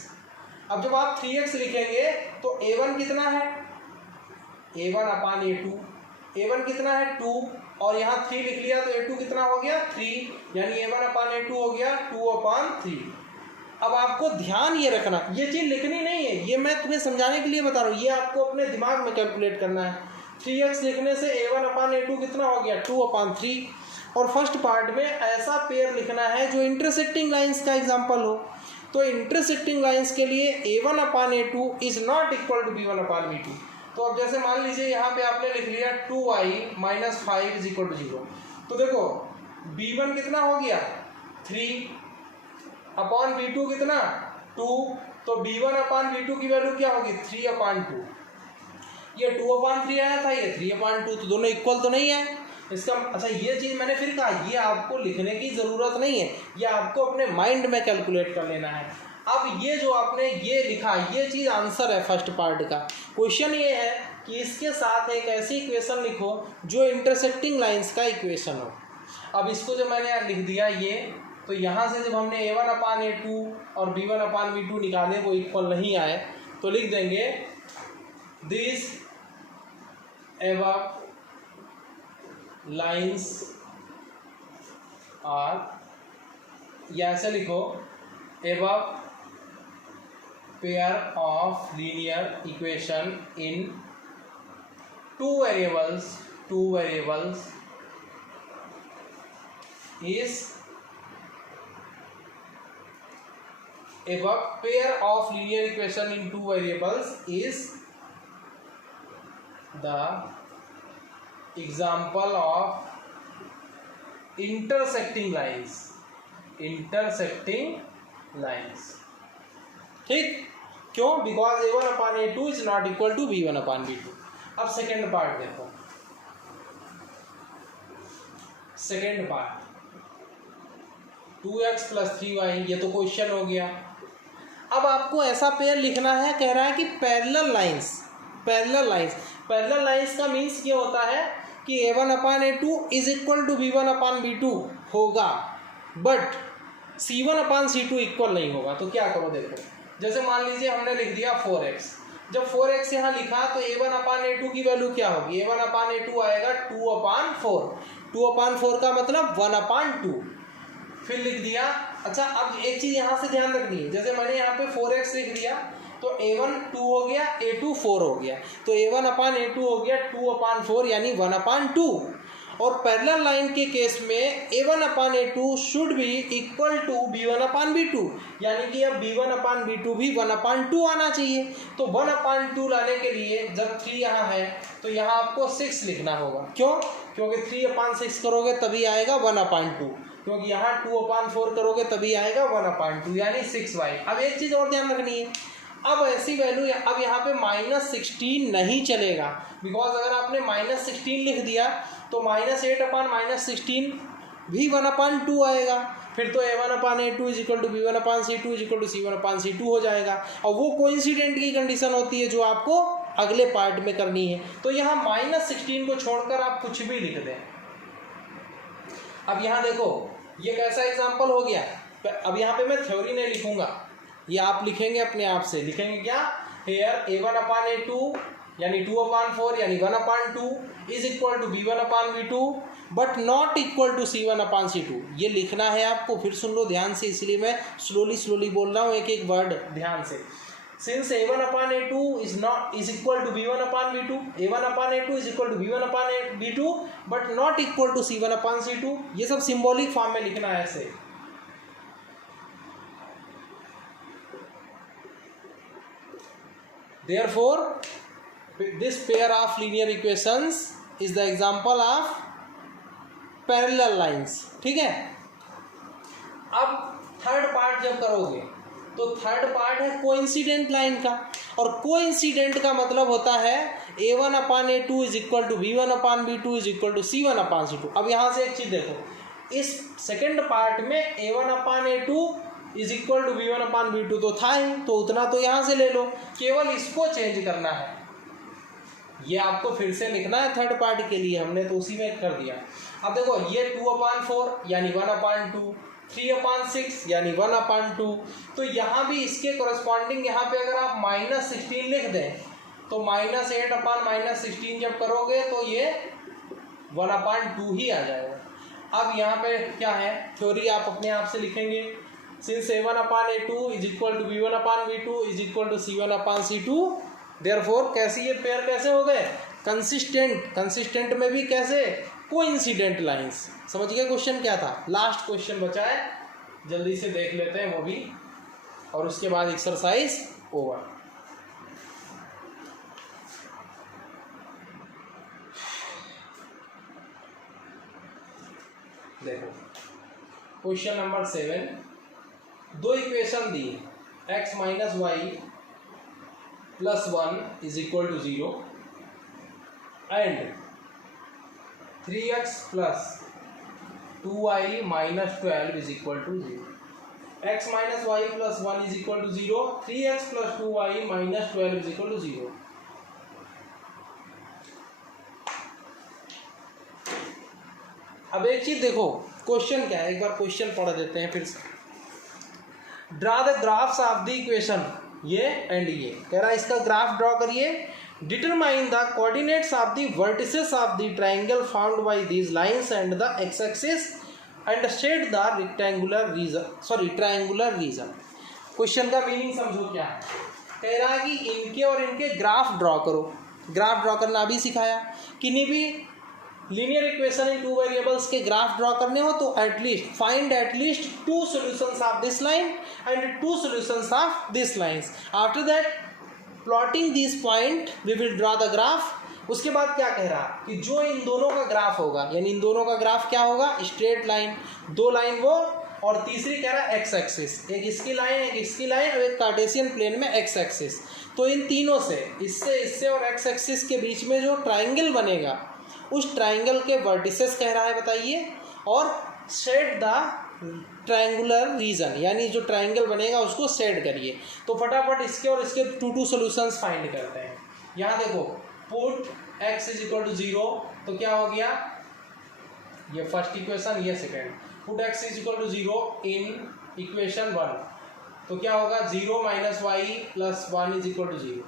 अब जब आप 3x लिखेंगे तो a1 कितना है, a1/a2, a1 कितना है 2, और यहाँ 3 लिख लिया तो a2 कितना हो गया 3, यानी a1/a2 हो गया 2/3। अब आपको ध्यान ये रखना, ये चीज़ लिखनी नहीं है, ये मैं तुम्हें समझाने के लिए बता रहा हूँ, ये आपको अपने दिमाग में कैलकुलेट करना है। 3x लिखने से a1/a2 कितना हो गया 2/3। और फर्स्ट पार्ट में ऐसा पेयर लिखना है जो इंटरसेक्टिंग लाइंस का एग्जाम्पल हो। तो इंटरसेक्टिंग लाइंस के लिए a1/a2 is not equal to b1/b2। तो अब जैसे मान लीजिए यहाँ पे आपने लिख लिया 2y - 5 इज इक्वल टू 0। तो देखो b1 कितना हो गया 3/b2 कितना 2, तो b1/b2 की वैल्यू क्या होगी 3/2। ये 2/3 आया था, ये 3/2, तो दोनों इक्वल तो नहीं है इसका। अच्छा ये चीज़ मैंने फिर कहा, ये आपको लिखने की ज़रूरत नहीं है, ये आपको अपने माइंड में कैलकुलेट कर लेना है। अब ये जो आपने ये लिखा, ये चीज़ आंसर है फर्स्ट पार्ट का। क्वेश्चन ये है कि इसके साथ एक ऐसी इक्वेशन लिखो जो इंटरसेक्टिंग लाइंस का इक्वेशन हो। अब इसको जब मैंने लिख दिया ये, तो यहाँ से जब हमने a1/a2 और b1/b2 निकाले वो इक्वल नहीं आए, तो लिख देंगे दिस एबव लाइंस आर, या ऐसे लिखो above pair of linear equation in two variables is above pair of linear equation in two variables is the example of intersecting lines। ठीक, क्यों, because a1/a2 is not equal to b1/b2। अब सेकेंड पार्ट देखो, सेकेंड पार्ट 2x + 3y, ये तो क्वेश्चन हो गया। अब आपको ऐसा पेयर लिखना है, कह रहा है कि पैरेलल लाइंस का मीन्स ये होता है कि a1/a2 is equal to b1/b2 होगा, बट c1/c2 इक्वल नहीं होगा। तो क्या करो, देखो जैसे मान लीजिए हमने लिख दिया 4x। जब 4x यहाँ लिखा तो a1/a2 की वैल्यू क्या होगी, a1/a2 आएगा 2/4। 2/4 का मतलब 1/2, फिर लिख दिया। अच्छा अब एक चीज़ यहाँ से ध्यान रखनी है, जैसे मैंने यहाँ पे 4x लिख दिया तो a1 2 हो गया, a2 4 हो गया, तो a1/a2 हो गया 2/4 यानी 1/2। और पैरेलल लाइन के केस में a1/a2 should be equal to b1/b2, यानी कि अब b1/b2 भी 1/2 आना चाहिए। तो 1/2 लाने के लिए जब 3 यहाँ है तो यहाँ आपको 6 लिखना होगा। क्यों, क्योंकि 3/6 करोगे तभी आएगा 1/2, क्योंकि यहाँ 2/4 करोगे तभी आएगा 1/2 यानी 6y। अब एक चीज़ और ध्यान रखनी है, अब ऐसी वैल्यू, अब यहाँ पे -16 नहीं चलेगा, बिकॉज अगर आपने -16 लिख दिया तो -8/16 भी 1/2 आएगा। फिर तो a1/a2 is equal to b1/c2 is equal to c1/c2 हो जाएगा, और वो कोइंसिडेंट की कंडीशन होती है जो आपको अगले पार्ट में करनी है। तो यहाँ -16 को छोड़कर आप कुछ भी लिख दें। अब यहाँ देखो ये कैसा एग्जाम्पल हो गया। अब यहाँ पे मैं थ्योरी नहीं लिखूंगा, ये आप लिखेंगे अपने आप से। लिखेंगे क्या, हेयर a1/a2 यानी 2/4 यानी 1/2 is equal to b1/b2 but not equal to c1/c2। ये लिखना है आपको, फिर सुन लो ध्यान से, इसलिए मैं स्लोली बोल रहा हूँ एक एक वर्ड ध्यान से। Since a1 upon a2 is equal to b1 upon b2, a1 upon a2 is equal to b1 upon b2 but not equal to c1 upon c2. ये सब सिंबॉलिक फॉर्म में लिखना है ऐसे. Therefore, this pair of linear equations is the example of parallel lines. ठीक है. अब थर्ड पार्ट जब करोगे तो थर्ड पार्ट है कोइंसिडेंट लाइन का, और कोइंसिडेंट का मतलब होता है a1 upon a2 is equal to b1 upon b2 is equal to c1 upon c2. अब यहाँ से एक चीज देखो, इस सेकंड पार्ट में a1 upon a2 is equal to b1 upon b2 तो था ही, तो उतना तो यहाँ से ले लो, केवल इसको चेंज करना है. ये आपको फिर से लिखना है थर्ड पार्ट के लिए, हमने तो उसी में कर दिया. अब देखो ये 2/4 यानी 1/2, 3/6 यानी 1/2. तो यहाँ भी इसके कोरस्पॉन्डिंग यहाँ पे अगर आप -16 लिख दें तो -8/-16 जब करोगे तो ये 1/2 ही आ जाएगा. अब यहाँ पे क्या है, थ्योरी आप अपने आप से लिखेंगे. Since a1 upon a2 is equal to b1 upon b2 is equal to c1 upon c2, therefore कैसे ये पेयर कैसे हो गए, कंसिस्टेंट. कंसिस्टेंट में भी कैसे, कोइंसिडेंट लाइंस. समझ गए क्वेश्चन क्या था. लास्ट क्वेश्चन बचा है, जल्दी से देख लेते हैं वो भी, और उसके बाद एक्सरसाइज ओवर. देखो क्वेश्चन नंबर 7. दो इक्वेशन दी, x minus y plus 1 is equal to 0 and 3x plus 2y minus 12 is equal to 0. x minus y plus 1 is equal to 0, 3x plus 2y minus 12 is equal to 0. अब एक चीज देखो क्वेश्चन क्या है, एक बार क्वेश्चन पढ़ देते हैं फिर से. Draw the graphs of the equation, ये एंड ये कह रहा है इसका ग्राफ ड्रॉ करिए. Determine the coordinates of the vertices of the triangle found by these lines and the x axis and shade the rectangular triangular region. Question का मीनिंग समझो क्या है. कह रहा है कि इनके और इनके ग्राफ ड्रॉ करो. ग्राफ ड्रॉ करना अभी सिखाया. किन्हीं भी linear equation in two variables के ग्राफ ड्रॉ करने हो तो at least find at least 2 solutions of this line and 2 solutions of this lines. After that plotting this point we will draw the graph. उसके बाद क्या कह रहा कि जो इन दोनों का ग्राफ होगा, यानी इन दोनों का ग्राफ क्या होगा, स्ट्रेट लाइन. 2 लाइन वो, और तीसरी कह रहा है एक्स एक्सिस. एक इसकी लाइन, एक इसकी लाइन, और एक कार्टेशियन प्लेन में एक्स एक्सिस. तो इन तीनों से, इससे और एक्स एक्सिस के बीच में जो ट्राइंगल बनेगा उस ट्राइंगल के वर्टिसेस कह रहा है बताइए, और शेड द ट्राइंगुलर रीजन, यानी जो ट्राइंगल बनेगा उसको शेड करिए. तो फटाफट इसके और इसके 2 सॉल्यूशंस फाइंड करते हैं. यहाँ देखो put x is equal to 0, तो क्या हो गया, ये फर्स्ट इक्वेशन, ये second. Put x is equal to 0 in equation 1, तो क्या होगा 0 minus y plus 1 is equal to 0.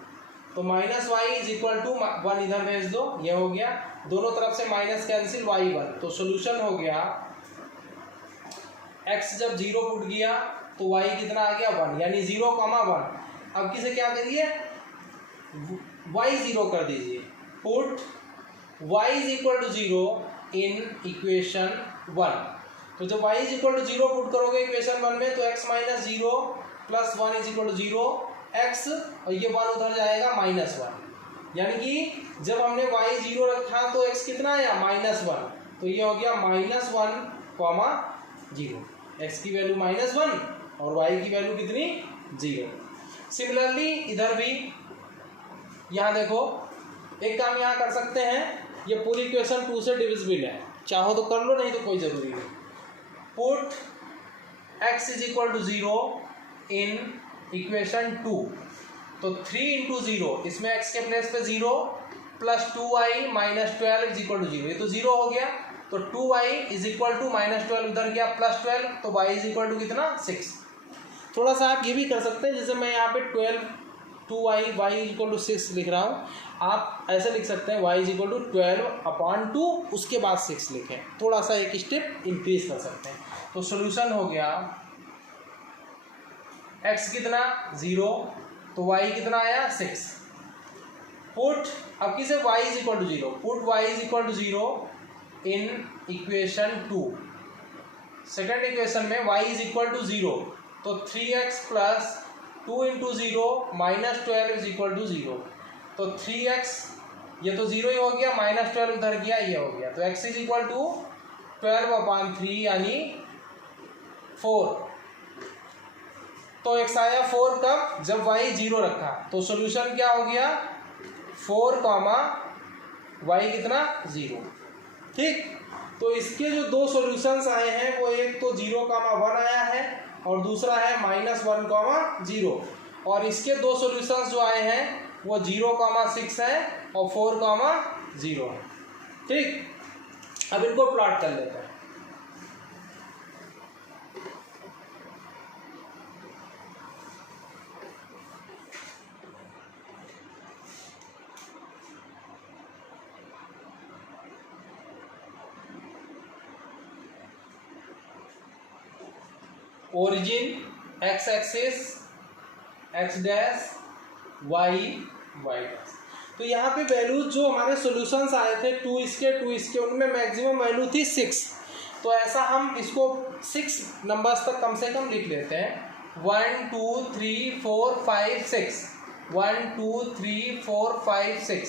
तो minus y is equal to 1 इधर भेज दो, ये हो गया. दोनों तरफ से माइनस कैंसिल, y 1. तो सोल्यूशन हो गया x जब 0 पुट किया तो y कितना आ गया 1, यानी 0,1. अब किसे क्या करिए, y 0 कर दीजिए. Put y is equal to 0 in equation 1. तो जब y is equal to 0 put करोगे इक्वेशन 1 में तो x minus 0 plus 1 is equal to 0, x और ये 1 उधर जाएगा -1. यानी कि जब हमने y 0 रखा तो x कितना आया -1. तो ये हो गया -1,0. x की वैल्यू -1 और y की वैल्यू कितनी 0. सिमिलरली इधर भी, यहाँ देखो एक काम यहाँ कर सकते हैं, ये पूरी इक्वेशन 2 से डिविजिबल है, चाहो तो कर लो, नहीं तो कोई ज़रूरी नहीं. Put x is equal to 0 in equation 2, तो 3 इंटू 0, इसमें x के प्लेस पे 0 plus 2y minus 12 is equal to 0. ये तो 0 हो गया, तो 2y इज इक्वल टू -12 इधर गया प्लस 12, तो y इज इक्वल टू कितना 6. थोड़ा सा आप ये भी कर सकते हैं, जैसे मैं यहाँ पे 2y इज इक्वल टू 6 लिख रहा हूँ, आप ऐसे लिख सकते हैं y इज इक्वल टू 12/2, उसके बाद 6 लिखें. थोड़ा सा एक स्टेप इंक्रीज कर सकते हैं. तो सोल्यूशन हो गया x कितना 0, तो y कितना आया 6। पुट, अब किसे y is equal to 0, put y is equal to 0 in equation 2। Second equation में y इज इक्वल टू 0, तो 3x plus 2 into 0 minus 12 is equal to 0। तो 3x, ये तो 0 ही हो गया, माइनस 12 उधर गया, ये हो गया, तो x इज इक्वल टू 12/3 यानी 4। तो x आया 4 कब, जब y 0 रखा। तो सोल्यूशन क्या हो गया 4 कॉमा y कितना 0। ठीक, तो इसके जो दो सॉल्यूशंस आए हैं वो एक तो 0,1 आया है और दूसरा है -1,0। और इसके दो सॉल्यूशंस जो आए हैं वो 0,6 है और 4,0 है। ठीक, अब इनको प्लॉट कर लेते हैं। Origin x axis x dash y dash. तो यहाँ पे वैल्यूज जो हमारे सॉल्यूशंस आए थे 2 इसके उनमें मैक्सिमम वैल्यू थी 6। तो ऐसा हम इसको 6 नंबर्स तक कम से कम लिख लेते हैं। 1 2 3 4 5 6, 1 2 3 4 5 6,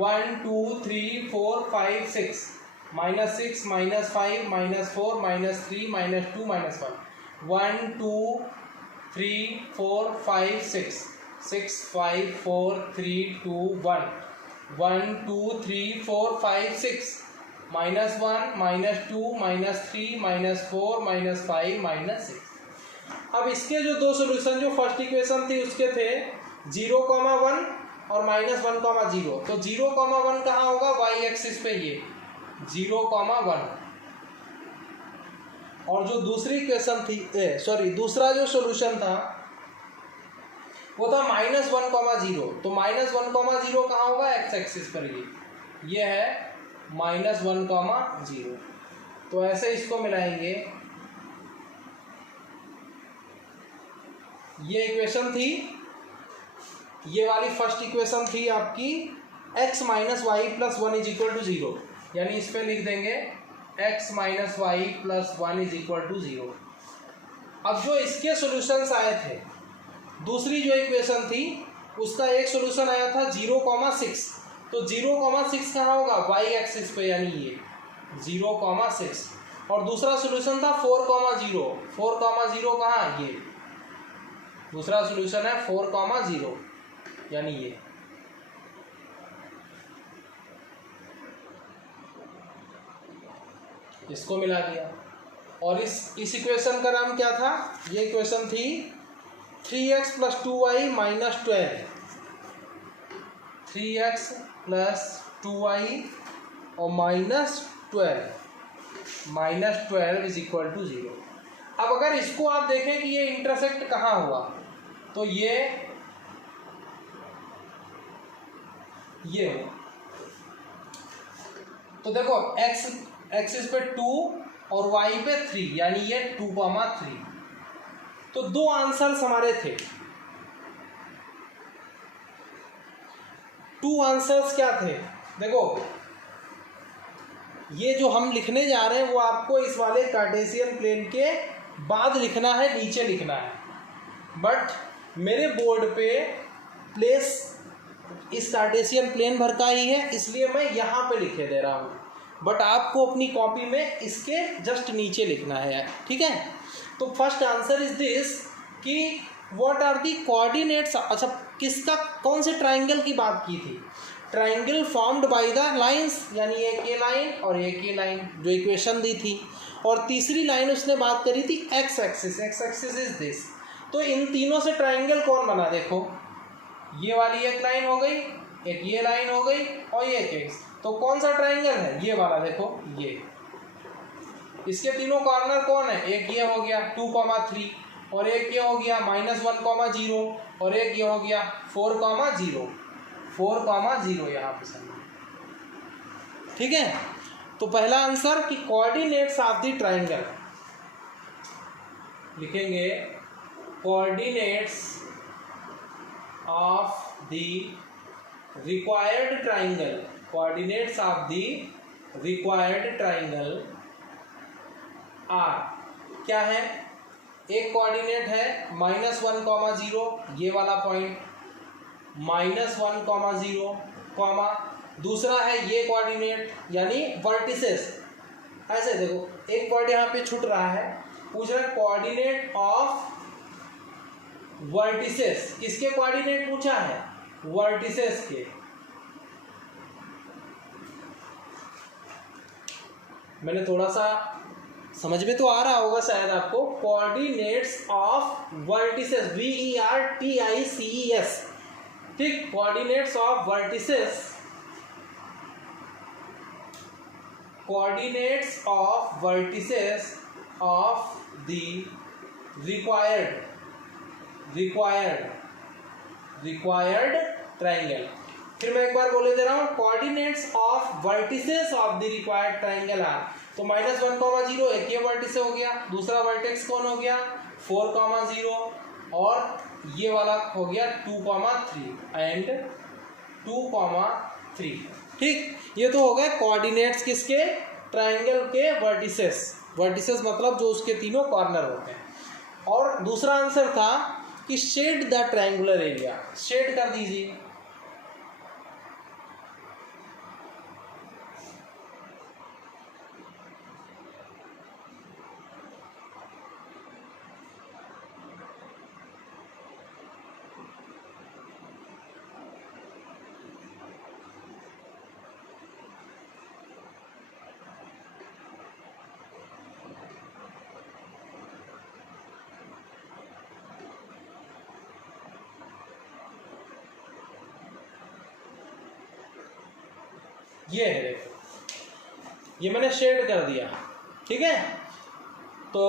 1 2 3 4 5 6, -6 -5 -4 -3 -2 -1, 1 2 3 4 5 6, 6 5 4 3 2 1, 1 2 3 4 5 6, -1 -2 -3 -4 -5 -6। अब इसके जो दो सॉल्यूशन, जो फर्स्ट इक्वेशन थी उसके थे 0,1 और -1,0। तो 0,1 कहाँ होगा, y एक्सिस पे, ये 0,1। और जो दूसरी इक्वेशन थी दूसरा जो सॉल्यूशन था वो था -1,0। तो -1,0 कहाँ होगा, x एक्सिस पर, ये है -1,0। तो ऐसे इसको मिलाएंगे। ये इक्वेशन थी, ये वाली फर्स्ट इक्वेशन थी आपकी x - y + 1 = 0, यानी इस पे लिख देंगे x - y + 1 = 0। अब जो इसके सॉल्यूशंस आए थे, दूसरी जो इक्वेशन थी उसका एक सॉल्यूशन आया था 0,6। तो 0,6 कहाँ होगा, y एक्सिस पे, यानी ये 0,6। और दूसरा सॉल्यूशन था 4,0। 4,0 कहाँ, ये दूसरा सॉल्यूशन है 4,0, यानी ये। इसको मिला दिया। और इस इक्वेशन का नाम क्या था, ये इक्वेशन थी 3x + 2y - 12, 3x + 2y और -12 = 0। अब अगर इसको आप देखें कि ये इंटरसेक्ट कहाँ हुआ, तो ये हुआ। तो देखो x एक्सिस पे 2 और y पे 3, यानी ये 2,3। तो दो आंसर्स हमारे थे। 2 आंसर्स क्या थे, देखो ये जो हम लिखने जा रहे हैं वो आपको इस वाले कार्टेशियन प्लेन के बाद लिखना है, नीचे लिखना है। बट मेरे बोर्ड पे प्लेस इस कार्टेशियन प्लेन भर का ही है, इसलिए मैं यहाँ पे लिखे दे रहा हूँ। बट आपको अपनी कॉपी में इसके जस्ट नीचे लिखना है, ठीक है। तो फर्स्ट आंसर इज दिस कि व्हाट आर दी कोऑर्डिनेट्स। अच्छा, किसका, कौन से ट्राइंगल की बात की थी, triangle formed by the lines, यानी एक ये लाइन और एक ये लाइन जो इक्वेशन दी थी। और तीसरी लाइन उसने बात करी थी x axis, x axis is this. तो इन तीनों से ट्राइंगल कौन बना, देखो ये वाली एक लाइन हो गई, एक ये लाइन हो गई और ये एक। तो कौन सा ट्राइंगल है, ये वाला, देखो ये। इसके तीनों कॉर्नर कौन है, एक ये हो गया 2,3 और एक ये हो गया -1,0 और एक ये हो गया 4,0, 4,0 यहाँ पे समझो, ठीक है। तो पहला आंसर कि कोऑर्डिनेट्स ऑफ द ट्राइंगल, लिखेंगे coordinates of the required triangle, coordinates of the required triangle are, क्या है, एक कोऑर्डिनेट है -1,0 ये वाला पॉइंट, -1,0 कॉमा, दूसरा है ये कोऑर्डिनेट यानी वर्टिसेस, ऐसे देखो एक पॉइंट यहाँ पे छूट रहा है, पूछ रहा है कोऑर्डिनेट ऑफ वर्टिसेस, किसके कोऑर्डिनेट पूछा है, वर्टिसेस के। मैंने थोड़ा सा समझ में तो आ रहा होगा शायद आपको, कोऑर्डिनेट्स ऑफ वर्टिसेस, VERTICES, ठीक, coordinates of vertices, coordinates of vertices of the required triangle. फिर मैं एक बार बोले दे रहा हूं, coordinates of vertices of the required triangle are, तो -1,0 एक ये वर्टिस हो गया, दूसरा वर्टेक्स कौन हो गया 4,0 और ये वाला हो गया 2,3 एंड 2,3, ठीक, ये तो हो गए कोऑर्डिनेट्स किसके, ट्राइंगल के वर्टिसेस, वर्टिसेस मतलब जो उसके तीनों कॉर्नर होते हैं। और दूसरा आंसर था कि shade the triangular area, shade कर दीजिए, ये है देखो, ये मैंने शेड कर दिया, ठीक है। तो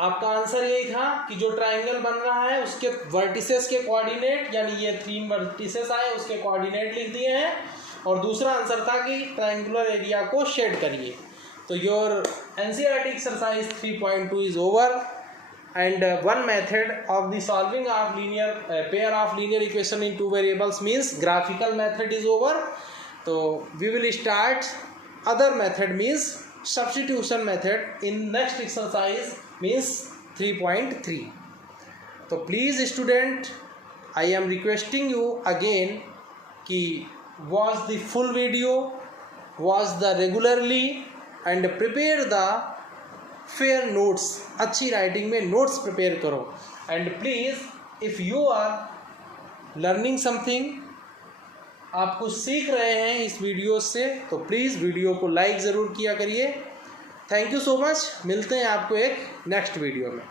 आपका आंसर यही था कि जो ट्रायंगल बन रहा है उसके वर्टिसेस के कोऑर्डिनेट, यानी ये 3 वर्टिसेस आए उसके कोऑर्डिनेट लिख दिए हैं, और दूसरा आंसर था कि ट्रायंगुलर एरिया को शेड करिए। तो your NCERT exercise 3.2 is over, and one method of the solving of pair of linear equation in 2 variables means graphical method is over. So we will start other method means substitution method in next exercise means 3.3. So please student, I am requesting you again कि watch the full video, watch the regularly and prepare the fair notes, अच्छी राइटिंग में नोट्स प्रिपेयर करो। And please if you are learning something, आप कुछ सीख रहे हैं इस वीडियो से, तो प्लीज़ वीडियो को लाइक ज़रूर किया करिए। थैंक यू सो मच, मिलते हैं आपको एक नेक्स्ट वीडियो में।